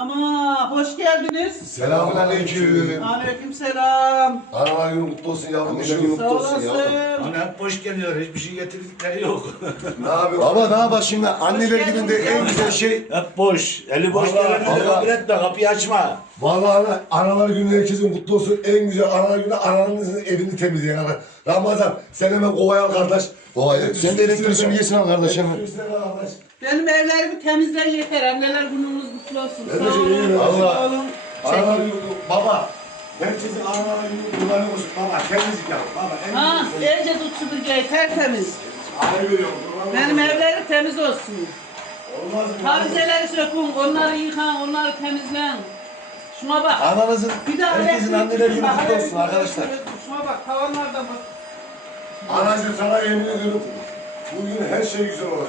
Ama hoş geldiniz. Selamünaleyküm. Aleykümselam. Analar günü kutlu olsun yavrum. Anneler günü Sağ kutlu olsun yavrum. olasın. Ana hep boş geliyor. Hiçbir şey getirdikleri yok. Ne yapıyorsun? Baba ne yapar şimdi? Anneler gününde en güzel şey. Hep boş. Eli boş Vallahi, geleni de vallahi. kabul etme. Kapıyı açma. Vallahi analar günü herkesin kutlu olsun. En güzel analar günü ananızın evini temizleyen ana. Ramazan sen hemen kovaya al kardeş. Kovaya. Sen de elektrik süpürgesini al kardeş hemen. Elektrik süpürgesini al kardeş. Benim evlerimi temizler yeter. Anneler gününüz kutlu olsun. Ben de Sağ olun. şey- Allah. Sağ olun. Analar günü baba. Herkesin analar günü kullanıyor musun? Baba temizlik yap. Baba en Ha, güzel. iyice tut süpürgeyi tertemiz. Ay veriyorum. Benim evlerim temiz olsun. Olmaz mı? Tavizeleri sökün, onları yıkan, onları temizlen. Şuna bak. Ananızın, Bir daha herkesin anneler günü kutlu olsun arkadaşlar. Şuna bak, tavanlarda bak. Anacığım sana yemin ediyorum. Bugün her şey güzel olacak.